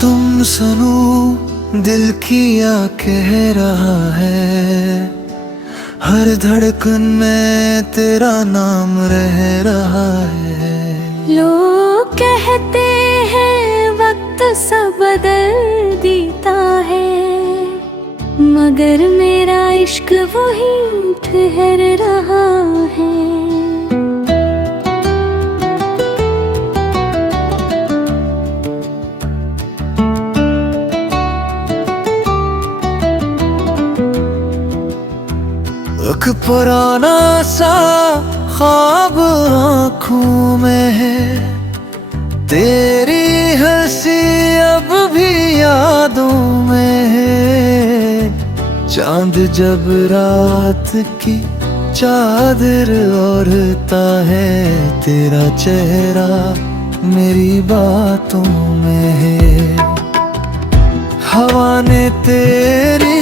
तुम सुनो दिल किया कह रहा है, हर धड़कन में तेरा नाम रह रहा है। लोग कहते हैं वक्त सा बदल देता है, मगर मेरा इश्क वही ठहर रहा है। एक पुराना सा ख्वाब आँखों में है, तेरी हंसी अब भी यादों में है। चांद जब रात की चादर ओढ़ता है, तेरा चेहरा मेरी बातों में है। हवा ने तेरी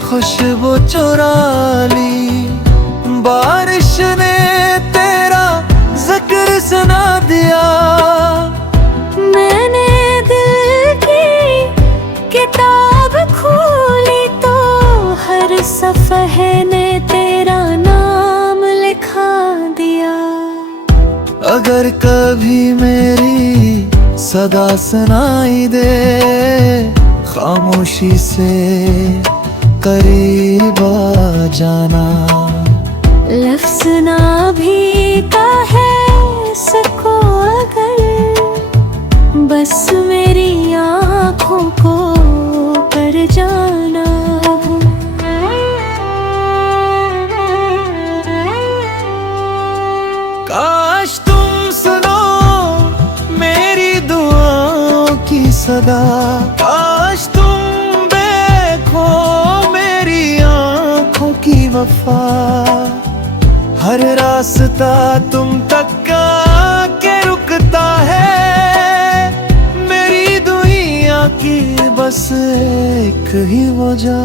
खुशबू चुरा ली, बारिश ने तेरा जिक्र सुना दिया। मैंने दिल की किताब खोली तो हर सफ़हे ने तेरा नाम लिखा दिया। अगर कभी मेरी सदा सुनाई दे, खामोशी से करीब आ जाना। लफ्ज़ ना भी कहे सको अगर, बस मेरी आँखों को कर जाना। काश तुम सुनो मेरी दुआओं की सदा, काश तुम देखो मेरी आँखों की वफा। हर रास्ता तुम तक का के रुकता है, मेरी दुनिया की बस एक ही वजह।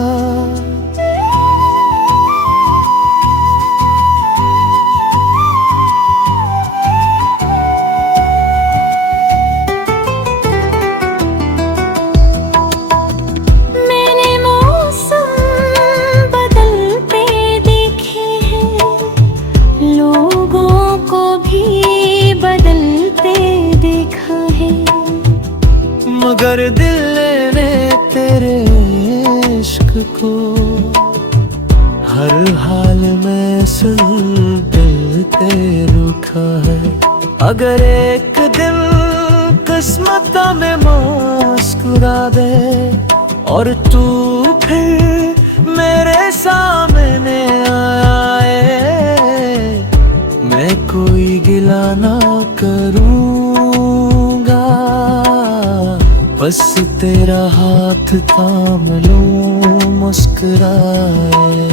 मगर दिल ने तेरे इश्क को हर हाल में सुन दिल ते रूठा है। अगर एक दिन किस्मत में मुस्कुरा दे और तू फिर मेरे सामने आए, मैं कोई गिला ना करूँगा, बस तेरा हाथ थाम लूं मुस्कुराए।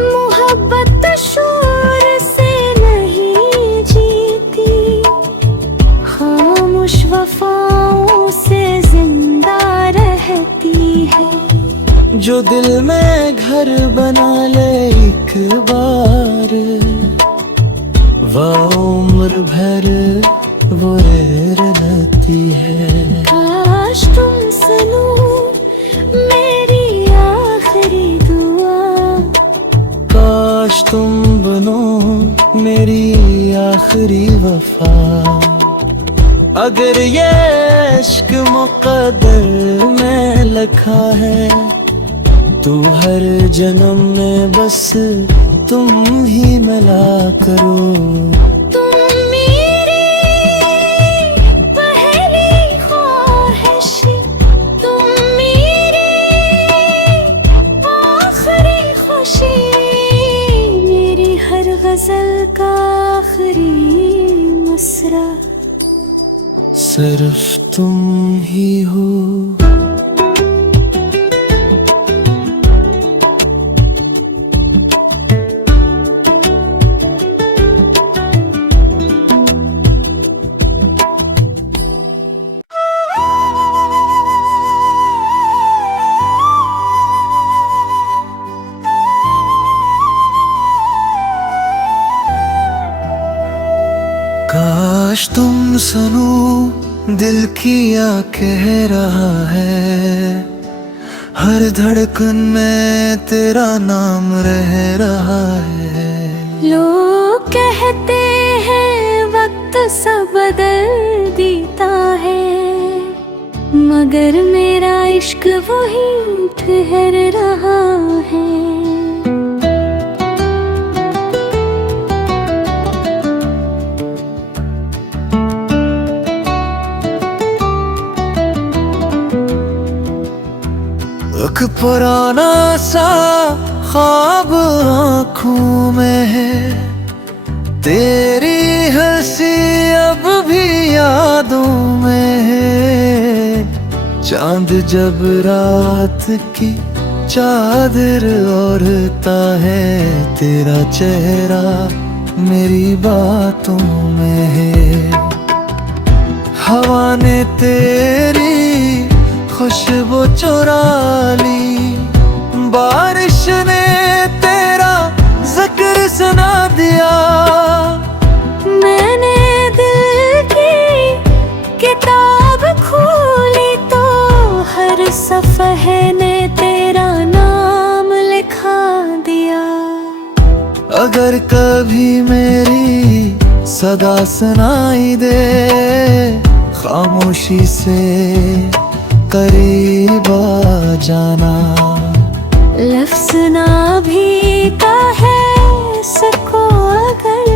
मोहब्बत शोर से नहीं जीती, खामोश वफाओं से जिंदा रहती है। जो दिल में घर बना ले एक बार, वह उम्र भर वो रहती है। काश तुम सुनो मेरी आखिरी दुआ, काश तुम बनो मेरी आखिरी वफा। अगर ये इश्क मुक़द्दर में लिखा है, तू हर जन्म में बस तुम ही मिला करो। तुम मेरी पहली ख्वाहिश, तुम मेरी आखिरी खुशी, मेरी हर गजल का आखिरी मिसरा सिर्फ तुम ही हो। काश तुम सुनो दिल किया कह रहा है, हर धड़कन में तेरा नाम रह रहा है। लोग कहते हैं वक्त सा बदल देता है, मगर मेरा इश्क वही ठहर रहा है। एक पुराना सा ख्वाब आँखों में है, तेरी हंसी अब भी यादों में है। चांद जब रात की चादर ओढ़ता है, तेरा चेहरा मेरी बातों में है। हवा ने तेरी खुशबू चुरा ली, बारिश ने तेरा जिक्र सुना दिया। मैंने दिल की किताब खोली तो हर सफ़हे ने तेरा नाम लिखा दिया। अगर कभी मेरी सदा सुनाई दे, खामोशी से करीब आ जाना। लफ्ज़ ना भी कह सको अगर,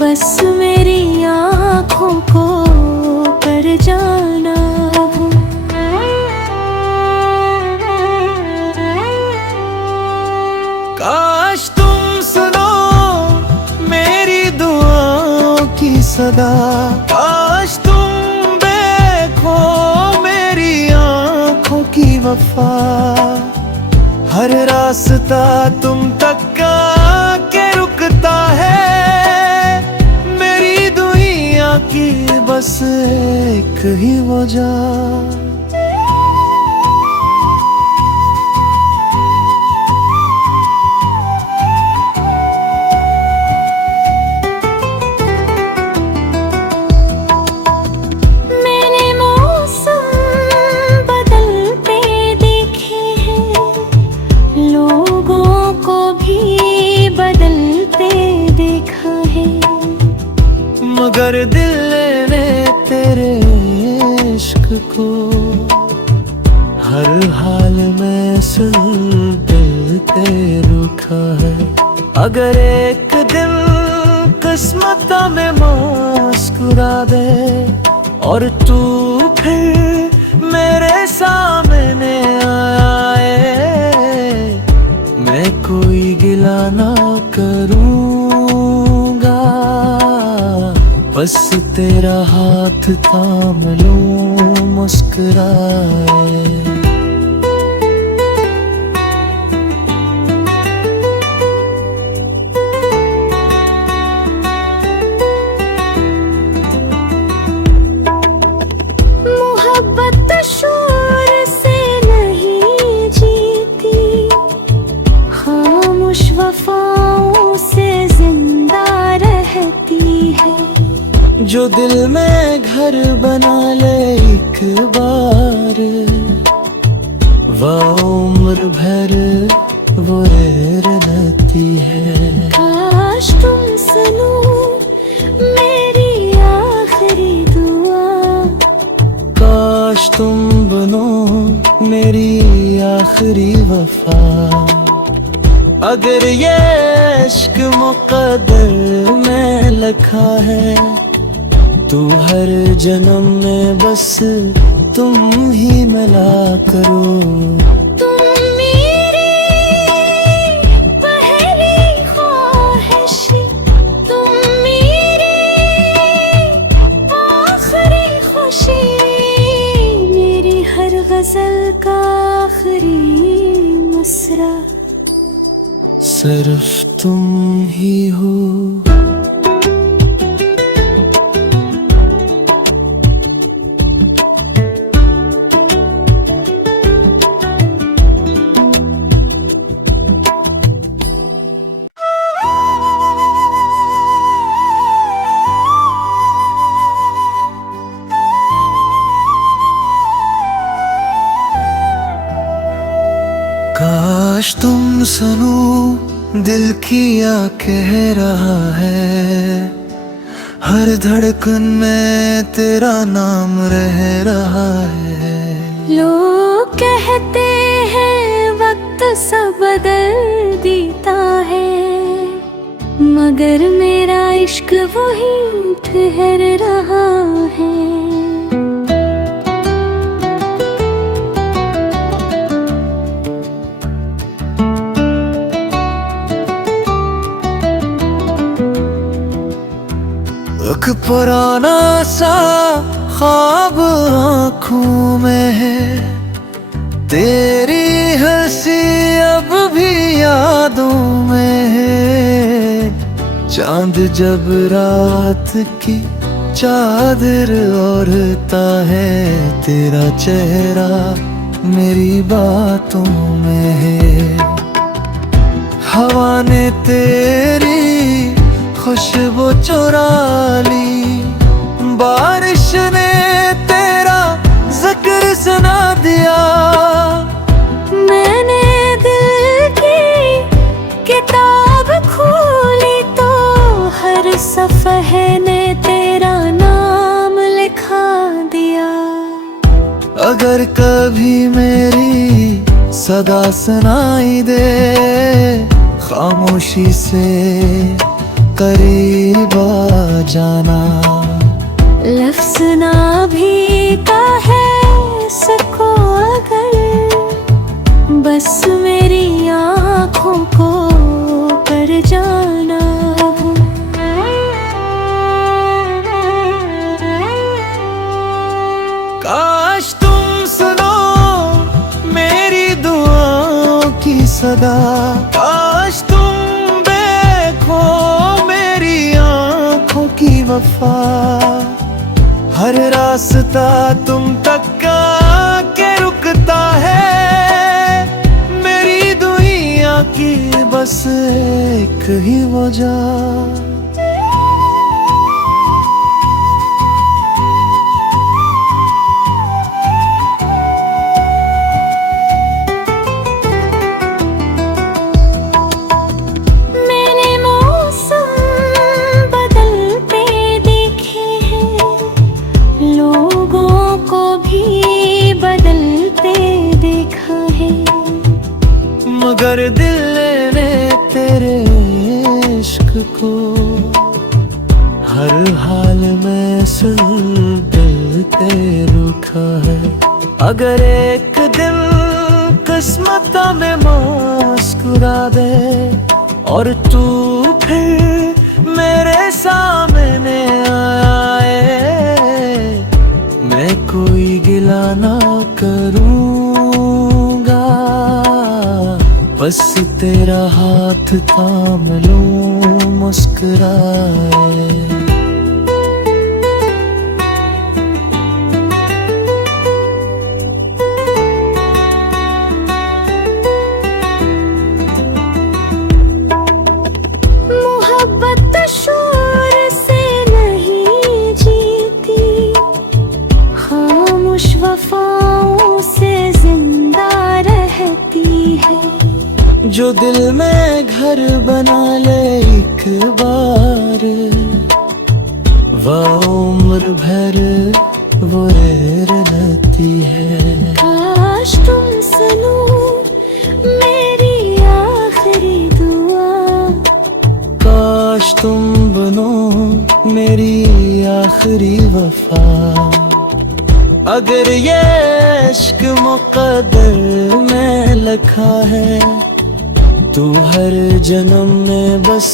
बस मेरी आँखों को कर जाना। काश तुम सुनो मेरी दुआओं की सदा, काश तुम देखो मेरी आँखों की वफा। हर रास्ता तुम तक का के रुकता है, मेरी दुनिया की बस एक ही वजह। मगर दिल ने तेरे इश्क को हर हाल में सुनते रुका है। अगर एक दिन किस्मत में मुस्कुरा दे और तू फिर मेरे सामने आए, मैं कोई गिला ना करूँगा, बस तेरा हाथ थाम लूं मुस्कुराए। मोहब्बत शोर से नहीं जीती, खामोश वफाओं से जिंदा रहती है। जो दिल में घर बना ले एक बार, वह उम्र भर वो रहती है। काश तुम सुनो मेरी आखिरी दुआ, काश तुम बनो मेरी आखिरी वफा। अगर ये इश्क मुक़द्दर में लिखा है, तू हर जन्म में बस तुम ही मिला करो। तुम मेरी पहली ख्वाहिश, तुम मेरी आखिरी खुशी, मेरी हर गजल का आखिरी मिसरा सिर्फ तुम ही हो। सनू दिल किया कह रहा है, हर धड़कन में तेरा नाम रह रहा है। लोग कहते हैं वक्त सब बदल देता है, मगर मेरा इश्क वही ठहर रहा है। एक पुराना सा ख्वाब आँखों में है, तेरी हंसी अब भी यादों में है। चांद जब रात की चादर ओढ़ता है, तेरा चेहरा मेरी बातों में है। हवा ने तेरी खुशबू चुरा ली, बारिश ने तेरा जिक्र सुना दिया। मैंने दिल की किताब खोली तो हर सफ़हे ने तेरा नाम लिखा दिया। अगर कभी मेरी सदा सुनाई दे, खामोशी से करीब आ जाना। लफ्ज़ ना भी कहे सको अगर, बस मेरी आँखों को कर जाना। काश तुम सुनो मेरी दुआओं की सदा, काश तुम देखो मेरी आँखों की वफा। हर रास्ता तुम तक का के रुकता है, मेरी दुनिया की बस एक ही वजह। मगर दिल ने तेरे इश्क को हर हाल में सुन दिल ते रुखा है। अगर एक दिन किस्मत में मुस्कुरा दे और तू फिर मेरे सामने आए, मैं कोई गिला ना करूँगा, बस तेरा हाथ थाम लूं मुस्कुराए। मोहब्बत शोर से नहीं जीती, खामोश वफाओं से जिंदा रहती है। जो दिल में घर बना ले एक बार, वह उम्र भर वो रहती है। काश तुम सुनो मेरी आखिरी दुआ, काश तुम बनो मेरी आखिरी वफा। अगर ये इश्क मुक़द्दर में लिखा है, तू हर जन्म में बस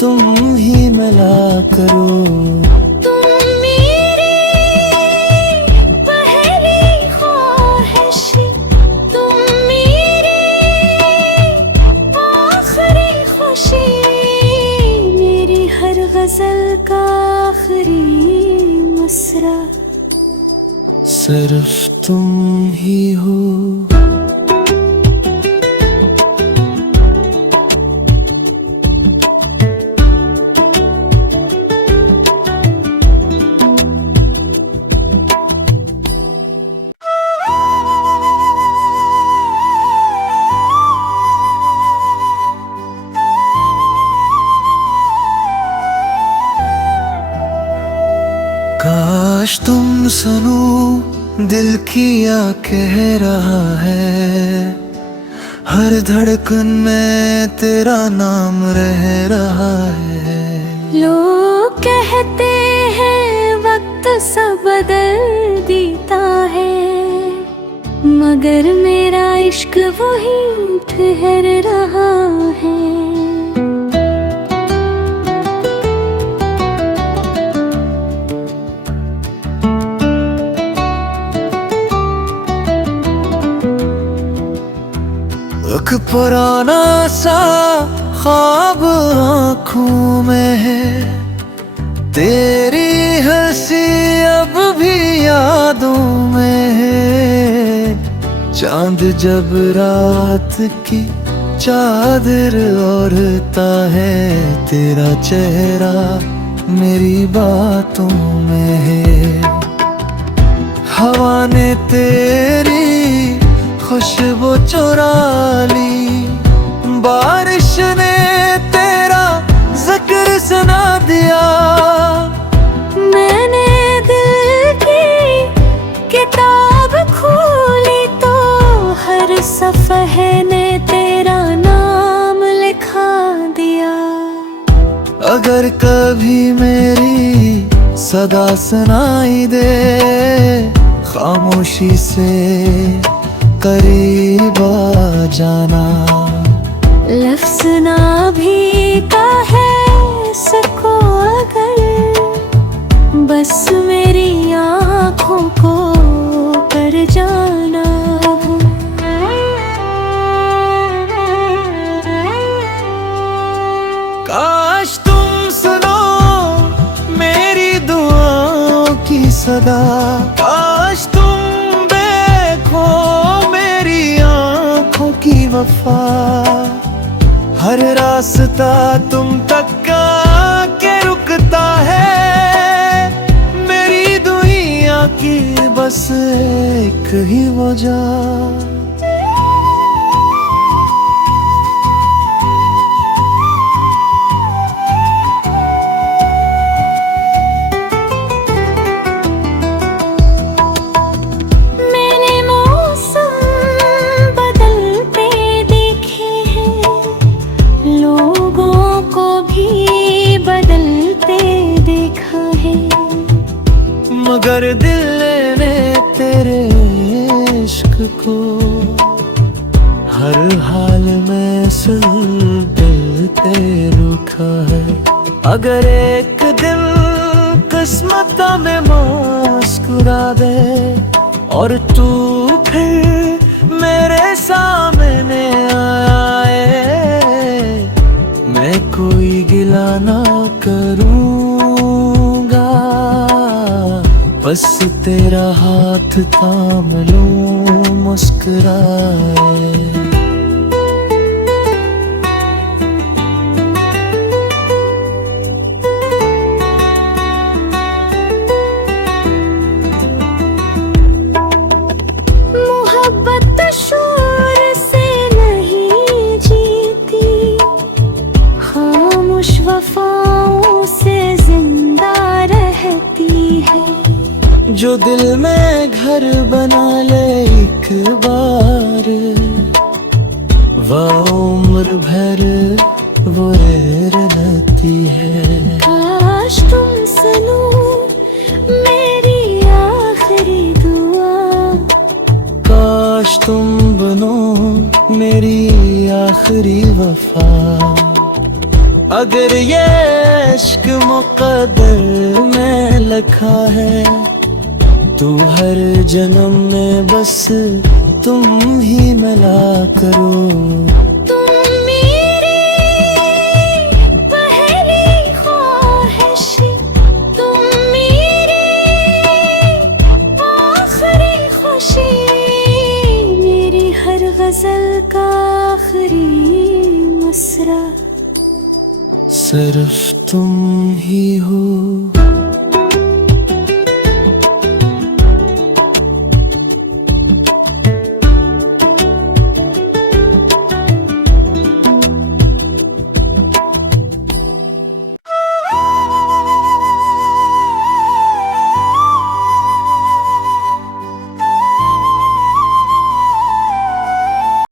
तुम ही मिला करो। तुम मेरी पहली ख्वाहिश, तुम मेरी आखिरी खुशी, मेरी हर गजल का आखिरी मिसरा सिर्फ तुम ही हो। सनू दिल किया कह रहा है, हर धड़कन में तेरा नाम रह रहा है। लोग कहते हैं वक्त सा बदल देता है, मगर मेरा इश्क वही ठहर रहा है। एक पुराना सा ख्वाब आँखों में है, तेरी हंसी अब भी यादों में है। चांद जब रात की चादर ओढ़ता है, तेरा चेहरा मेरी बातों में है। हवा ने तेरी खुशबू चुरा ली, बारिश ने तेरा जिक्र सुना दिया। मैंने दिल की किताब खोली तो हर सफ़े ने तेरा नाम लिखा दिया। अगर कभी मेरी सदा सुनाई दे, खामोशी से करीब आ जाना। लफ्ज़ ना भी कह सको अगर, बस मेरी आँखों को कर जाना। काश तुम सुनो मेरी दुआओं की सदा, काश तुम देखो मेरी आँखों की वफा। हर रास्ता तुम तक का के रुकता है, मेरी दुनिया की बस एक ही वजह। मगर दिल ने तेरे इश्क को हर हाल में सुलझते रुका है। अगर एक दिन किस्मत में मुस्कुरा दे और तू फिर मेरे सामने आए, मैं कोई गिला ना करूँगा, बस तेरा हाथ थाम लूं मुस्कुराए। मोहब्बत शोर से नहीं जीती, खामोश वफाओं से जिंदा रहती है। जो दिल में घर बना ले एक बार, वह उम्र भर वो रहती है। काश तुम सुनो मेरी आखिरी दुआ, काश तुम बनो मेरी आखिरी वफा। अगर ये इश्क मुक़द्दर में लिखा है, तू हर जन्म में बस तुम ही मिला करो। तुम मेरी पहली ख्वाहिश, तुम मेरी आखिरी खुशी, मेरी हर गजल का आखिरी मिसरा। सिर्फ तुम ही हो